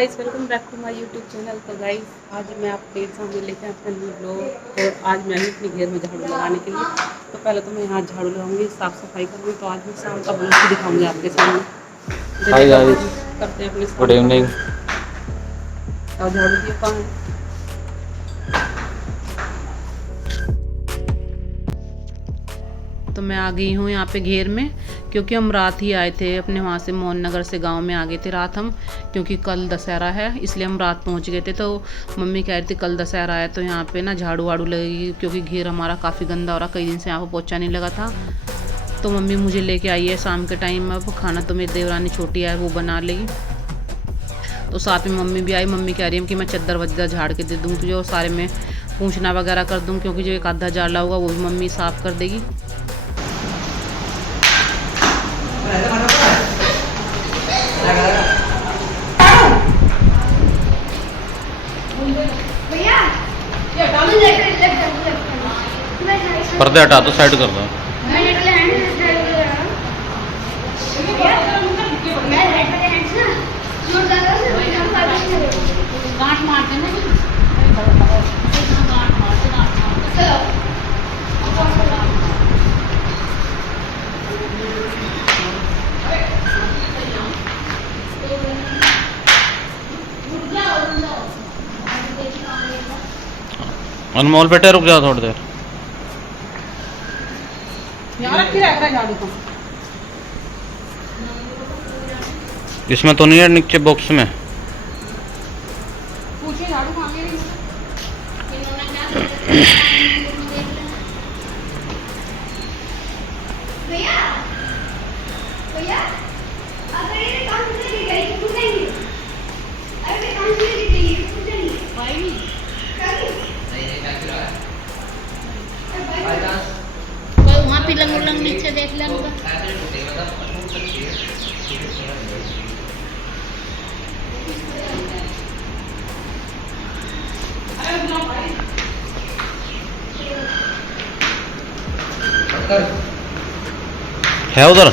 Guys, welcome back to my YouTube channel. तो guys, आज मैं आपके सामने लेके आया अपना न्यू ब्लॉग। और आज मैं अपने घर में झाड़ू लगाने के लिए, तो पहले तो मैं यहाँ झाड़ू लगाऊंगी, साफ़ सफाई करूँगी। तो आज मैं शाम का ब्लॉग भी दिखाऊंगी आपके सामने। हाय गाइस, करते हैं अपने गुड इवनिंग। और झाड़ू दिए पाएँ। तो मैं आ गई हूँ यहाँ पे घेर में, क्योंकि हम रात ही आए थे अपने वहाँ से, मोहन नगर से गांव में आ गए थे रात हम, क्योंकि कल दशहरा है इसलिए हम रात पहुँच गए थे। तो मम्मी कह रही थी कल दशहरा है तो यहाँ पे ना झाड़ू वाड़ू लगेगी, क्योंकि घेर हमारा काफ़ी गंदा हो रहा, कई दिन से यहाँ पर पोछा नहीं लगा था। तो मम्मी मुझे लेके आई है शाम के टाइम। अब खाना तो मेरी देवरानी छोटी है वो बना लेगी, तो साथ में मम्मी भी आई। मम्मी कह रही है कि मैं चद्दर वद्दर झाड़ के दे दूँ, जो सारे में पूछना वगैरह कर दूँ, क्योंकि जो एक आधा जाला होगा वो भी मम्मी साफ़ कर देगी। पर्दे हटा दो, साइड कर दो। अनमोल बेटे रुक जाओ थोड़ी देर। इसमें तो नहीं है, नीचे बॉक्स में। पिलंग उलंग नीचे देख लेंगे। है उधर।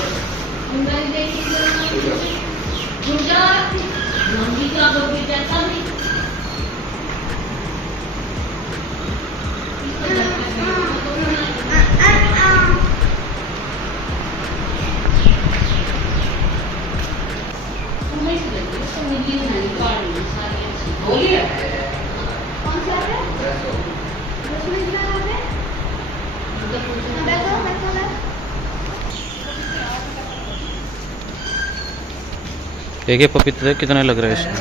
देखिए पपीते कितने लग रहे हैं इसमें,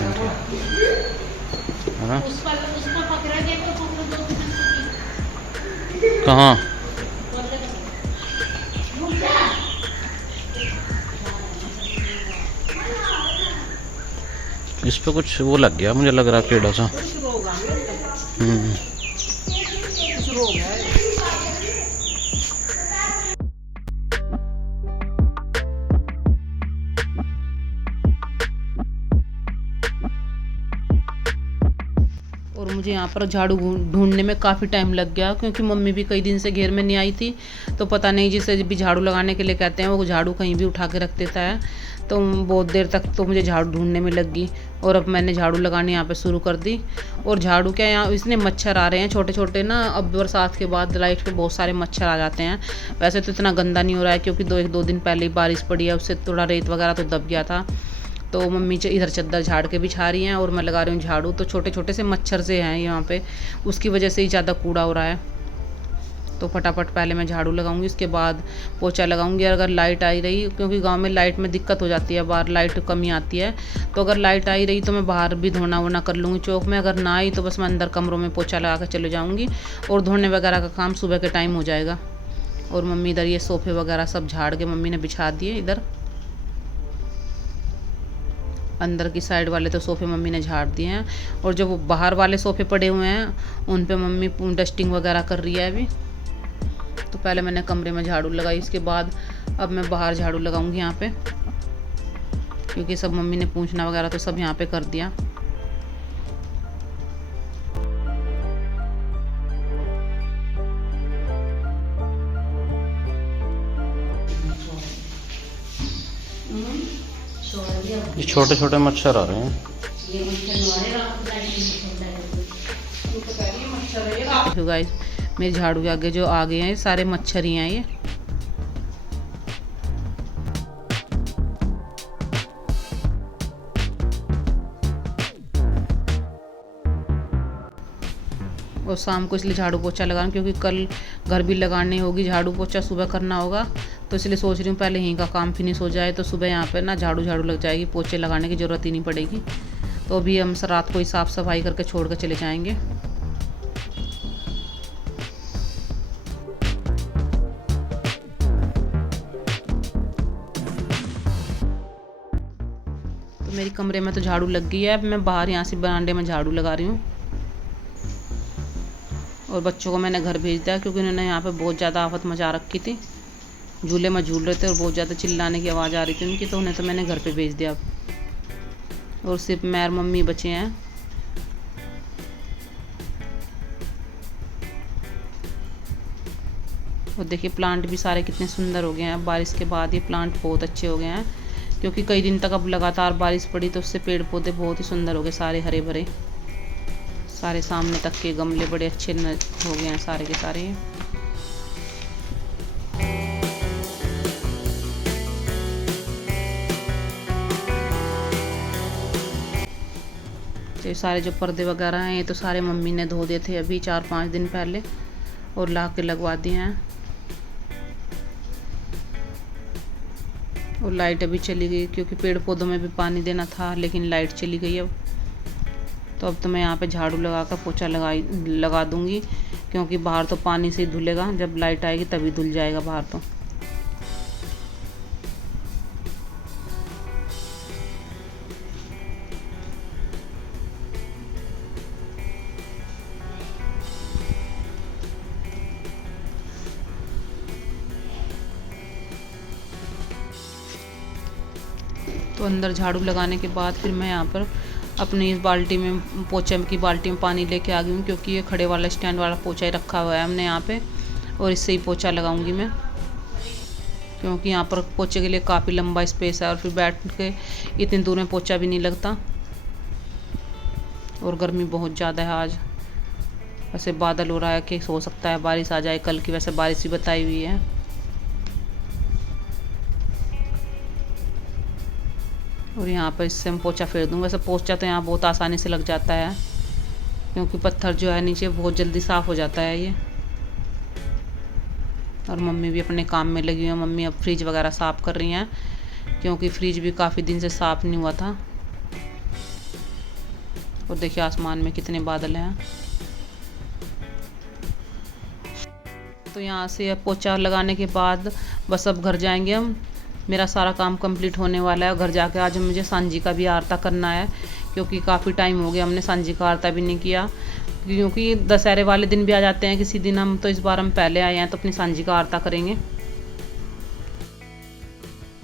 है ना? कहाँ? इस पे कुछ वो लग गया, मुझे लग रहा है कीड़ा सा। और मुझे यहाँ पर झाड़ू ढूंढने में काफ़ी टाइम लग गया, क्योंकि मम्मी भी कई दिन से घेर में नहीं आई थी। तो पता नहीं, जिसे भी झाड़ू लगाने के लिए कहते हैं वो झाड़ू कहीं भी उठा के रख देता है। तो बहुत देर तक तो मुझे झाड़ू ढूंढने में लग गई, और अब मैंने झाड़ू लगाने यहाँ पे शुरू कर दी। और झाड़ू क्या, यहाँ इसने मच्छर आ रहे हैं छोटे छोटे ना। अब बरसात के बाद लाइट पे बहुत सारे मच्छर आ जाते हैं। वैसे तो इतना गंदा नहीं हो रहा है, क्योंकि दो दिन पहले ही बारिश पड़ी है, उससे थोड़ा रेत वगैरह तो दब गया था। तो मम्मी इधर चद्दर झाड़ के बिछा रही हैं और मैं लगा रही हूँ झाड़ू। तो छोटे छोटे से मच्छर से हैं यहाँ पे, उसकी वजह से ही ज़्यादा कूड़ा हो रहा है। तो फटाफट पहले मैं झाड़ू लगाऊंगी, उसके बाद पोछा लगाऊंगी। अगर लाइट आई रही, क्योंकि गांव में लाइट में दिक्कत हो जाती है, बाहर लाइट कमी आती है, तो अगर लाइट आई रही तो मैं बाहर भी धोना वोना कर लूँगी चौक में। अगर ना आई तो बस मैं अंदर कमरों में पोछा लगा कर चले जाऊँगी, और धोने वगैरह का काम सुबह के टाइम हो जाएगा। और मम्मी इधर ये सोफ़े वगैरह सब झाड़ के मम्मी ने बिछा दिए। इधर अंदर की साइड वाले तो सोफ़े मम्मी ने झाड़ दिए हैं, और जो वो बाहर वाले सोफ़े पड़े हुए हैं उन पे मम्मी डस्टिंग वगैरह कर रही है अभी। तो पहले मैंने कमरे में झाड़ू लगाई, इसके बाद अब मैं बाहर झाड़ू लगाऊंगी यहाँ पे, क्योंकि सब मम्मी ने पूछना वगैरह तो सब यहाँ पे कर दिया। ये छोटे छोटे मच्छर आ रहे हैं। देखो गाइस, मेरे झाड़ू के आगे जो आ गए हैं सारे मच्छर ही हैं ये। और शाम को इसलिए झाड़ू पोछा लगाना, क्योंकि कल घर भी लगानी होगी, झाड़ू पोछा सुबह करना होगा, तो इसलिए सोच रही हूँ पहले यहीं का काम फिनिश हो जाए तो सुबह यहाँ पे ना झाड़ू लग जाएगी, पोछे लगाने की ज़रूरत ही नहीं पड़ेगी। तो अभी हम रात को ही साफ़ सफाई करके छोड़ कर चले जाएंगे। तो मेरी कमरे में तो झाड़ू लग गई है, अब मैं बाहर यहाँ से बरामदे में झाड़ू लगा रही हूँ। और बच्चों को मैंने घर भेज दिया, क्योंकि उन्होंने यहाँ पे बहुत ज़्यादा आफत मचा रखी थी, झूले में झूल रहे थे और बहुत ज़्यादा चिल्लाने की आवाज़ आ रही थी उनकी, तो उन्हें तो मैंने घर पे भेज दिया। और सिर्फ मैं और मम्मी बचे हैं। और देखिए प्लांट भी सारे कितने सुंदर हो गए हैं, बारिश के बाद ये प्लांट बहुत अच्छे हो गए हैं, क्योंकि कई दिन तक अब लगातार बारिश पड़ी तो उससे पेड़ पौधे बहुत ही सुंदर हो गए, सारे हरे भरे, सारे सामने तक के गमले बड़े अच्छे हो गए हैं सारे के सारे। तो सारे जो पर्दे वगैरह हैं ये तो सारे मम्मी ने धो दिए थे अभी 4-5 दिन पहले, और ला के लगवा दिए हैं। और लाइट अभी चली गई, क्योंकि पेड़ पौधों में भी पानी देना था, लेकिन लाइट चली गई अब। तो अब तो मैं यहाँ पे झाड़ू लगा कर पोछा लगा दूंगी, क्योंकि बाहर तो पानी से ही धुलेगा, जब लाइट आएगी तभी धुल जाएगा बाहर तो। तो अंदर झाड़ू लगाने के बाद फिर मैं यहाँ पर अपनी इस बाल्टी में, पोछे की बाल्टी में पानी लेके आ गई हूँ, क्योंकि ये खड़े वाला स्टैंड वाला पोछा ही रखा हुआ है हमने यहाँ पे, और इससे ही पोछा लगाऊंगी मैं, क्योंकि यहाँ पर पोछे के लिए काफ़ी लंबा स्पेस है और फिर बैठ के इतनी दूर में पोछा भी नहीं लगता। और गर्मी बहुत ज़्यादा है आज, वैसे बादल हो रहा है कि हो सकता है बारिश आ जाए कल की, वैसे बारिश भी बताई हुई है। और यहाँ पर इससे हम पोछा फेर दूँगा। वैसे पोछा तो यहाँ बहुत आसानी से लग जाता है, क्योंकि पत्थर जो है नीचे बहुत जल्दी साफ़ हो जाता है ये। और मम्मी भी अपने काम में लगी हुई है, मम्मी अब फ्रिज वगैरह साफ़ कर रही हैं, क्योंकि फ्रिज भी काफ़ी दिन से साफ़ नहीं हुआ था। और देखिए आसमान में कितने बादल हैं। तो यहाँ से पोछा लगाने के बाद बस अब घर जाएंगे हम, मेरा सारा काम कंप्लीट होने वाला है। घर जाके आज मुझे सांझी का भी आरता करना है, क्योंकि काफ़ी टाइम हो गया हमने सांझी का आरता भी नहीं किया, क्योंकि दशहरे वाले दिन भी आ जाते हैं किसी दिन हम, तो इस बार हम पहले आए हैं तो अपनी सांझी का आरता करेंगे।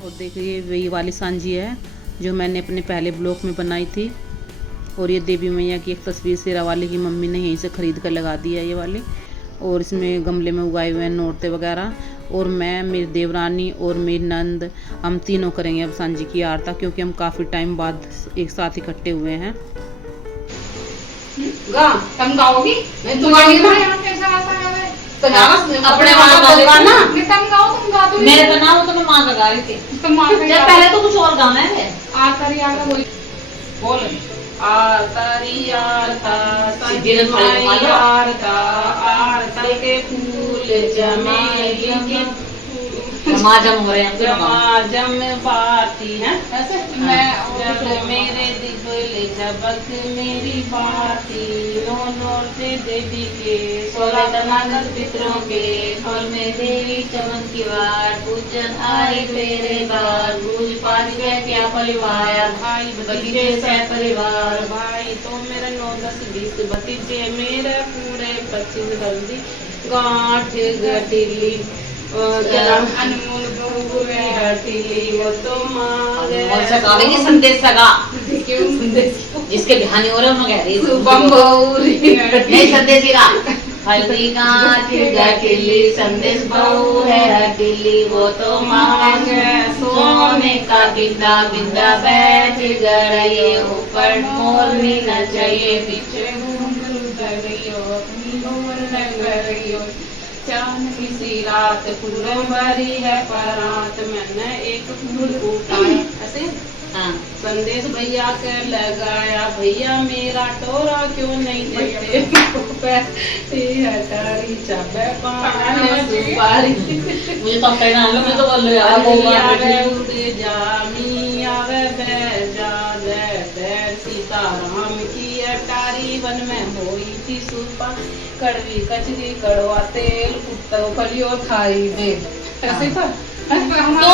और देखिए वही वाली सांझी है जो मैंने अपने पहले ब्लॉक में बनाई थी, और ये देवी मैया की एक तस्वीर शेरा वाली की मम्मी ने यहीं से ख़रीद कर लगा दी है ये वाली। और इसमें गमले में उगाए हुए हैं नोरते वगैरह। और मैं, मेरी देवरानी और मेरी नंद, हम तीनों करेंगे अब सांझी की आरता, क्योंकि हम काफ़ी टाइम बाद एक साथ इकट्ठे हुए हैं। तुम गाओगी? तुम गाओगी ना? तो अपने वहाँ का गाना तुम गाओ, तुम गा दो। मेरे तो ना हो तो मैं माँ का गा रही थी। तुम माँ का जब पहले तो कुछ और गाना है। आरता बोल बोल। आरतरी आरता सजन माई आरता, आरता के फूल चमेली के समाजम हो रहे हैं, समाजम बाती है ऐसे। मैं जल मेरे दिगले झबक मेरी बाती, नोर से देवी के 16 तनागत पितरों के, फल में देवी चमन की वार, पूजन आए तेरे बार, पूज पाठ गए क्या परिवार, भाई भतीजे से परिवार, भाई तो मेरे 9, 10, 20 भतीजे मेरे पूरे 25 बंदी, गांठ गठिली अनमोल बहुरे हटिली वो तो मांगे। और सगावेगी संदेश सगा, जिसके बिहानी हो रहे हैं उन्होंने कह रही सुबह बहुरी नहीं संदेश ही रहा। हल्दी गांठ गठिली संदेश बहू है हठीली वो तो मांग सोने का बिंदा बिंदा बैठ गई ऊपर मोरनी न चाहिए पीछे घूंघरू धरियो अपनी गोल लगरियो चांद किसी रात फूलों भरी है परात मैंने एक फूल उठाया ऐसे हाँ संदेश भैया के लगाया भैया मेरा टोरा क्यों नहीं देते पैसे हटारी चाबे पाने सुपारी मुझे तो पहना लो मैं तो बोल रही आवे उड़े जामी आवे बैजा दे सीताराम की अटारी वन में होई थी सुपा कड़वी कचरी कड़वा तेल कुत्ता फलियो खाई दे ऐसे था तो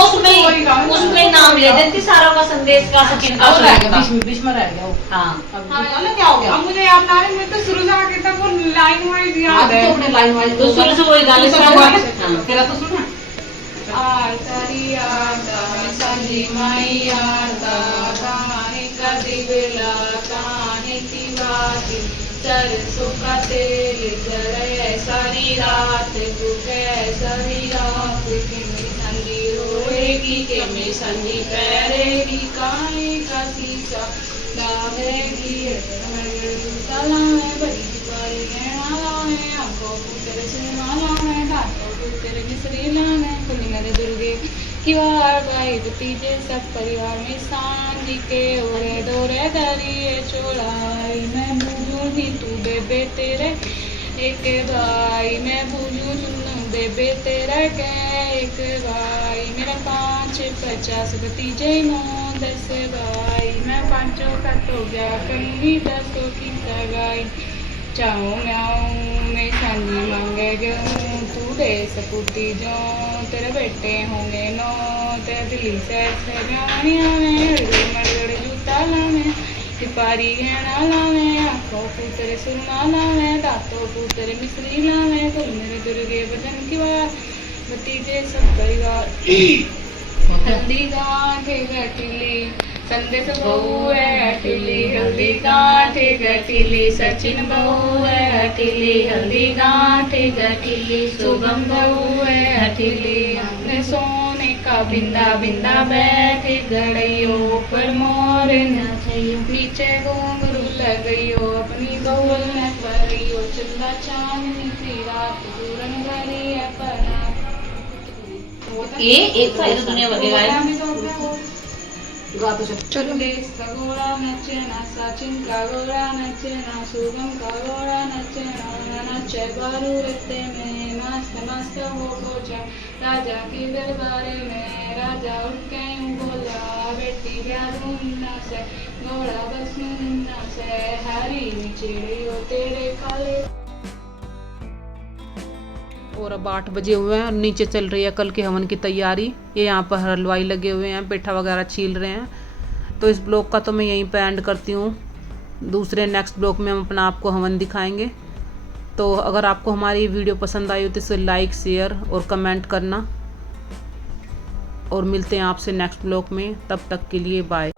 उसमें नाम ले देती सारा का संदेश का सचिन का बीच में रह गया वो। हाँ क्या हो गया अब मुझे याद ना रही मैं तो शुरू से आगे तक वो लाइन वाइज याद है तो लाइन वाइज तो शुरू से वही गाने सुना तेरा तो सुना आरतारी आरता संजी माई आरता कहानी का दिवला कहानी की बात सरसों का तेल जले सारी रात भूखे सारी रात कि मेरी संजी रोएगी कि मेरी संजी पैरेगी काली का शीशा लावेगी ताला में बड़ी दीवारी गहना में आंखों पुत्र से माला में दांतों पुत्र मिश्री लाने कुली मेरे दुर्गे की वार भाई भतीजे सब परिवार में सांझी के ओरे दोरे दरिए चोलाई मैं बूझू ही तू बेबे तेरे एक भाई मैं बूझू तुम बेबे तेरा के एक भाई मेरा 5-50 भतीजे 9-10 भाई मैं पांचों का तो गया कहीं 10 की सगाई चाहूँ मैं सांझी मांगे जाऊँ तू दे सपूती जो तेरे बेटे होंगे 9 तेरे दिल्ली से गानिया में मड़गड़ जूता लाने सिपारी गहना लावे आंखों को तेरे सुरमा लावे दांतों को तेरे मिश्री लावे कुल मेरे दुर्गे बदन की बात भतीजे सब परिवार हल्दी गांठे गठिली संदेश बहू है हठीली हल्दी गांठे गठिली सचिन बहू है हठीली हल्दी गांठे गठिली शुभम बहू है हठीली हमने सोने का बिंदा बिंदा बैठे गड़ियो पर मोर नीचे घूंघरू लगइयो अपनी बहू न परियो चंदा चांदनी की रात पूरन भरी है परात ये एक साइड दुनिया बदलेगा चलो का गोरा नचे ना सचिन का गोरा नचे ना शुभम का गोरा नचे ना नचे बारू रत्ते में मस्त मस्त हो पहुंचा राजा की दरबारे में राजा उठ के यूं बोला बेटी प्यारू मुन्ना से घोड़ा बस मुन्ना से हरी चिड़ियों तेरे काले। और अब 8 बजे हुए हैं और नीचे चल रही है कल के हवन की तैयारी। ये यहाँ पर हलवाई लगे हुए हैं, पेठा वगैरह छील रहे हैं। तो इस ब्लॉग का तो मैं यहीं पे एंड करती हूँ। दूसरे नेक्स्ट ब्लॉग में हम अपना आपको हवन दिखाएंगे। तो अगर आपको हमारी वीडियो पसंद आई हो तो इसे लाइक शेयर और कमेंट करना। और मिलते हैं आपसे नेक्स्ट ब्लॉग में, तब तक के लिए बाय।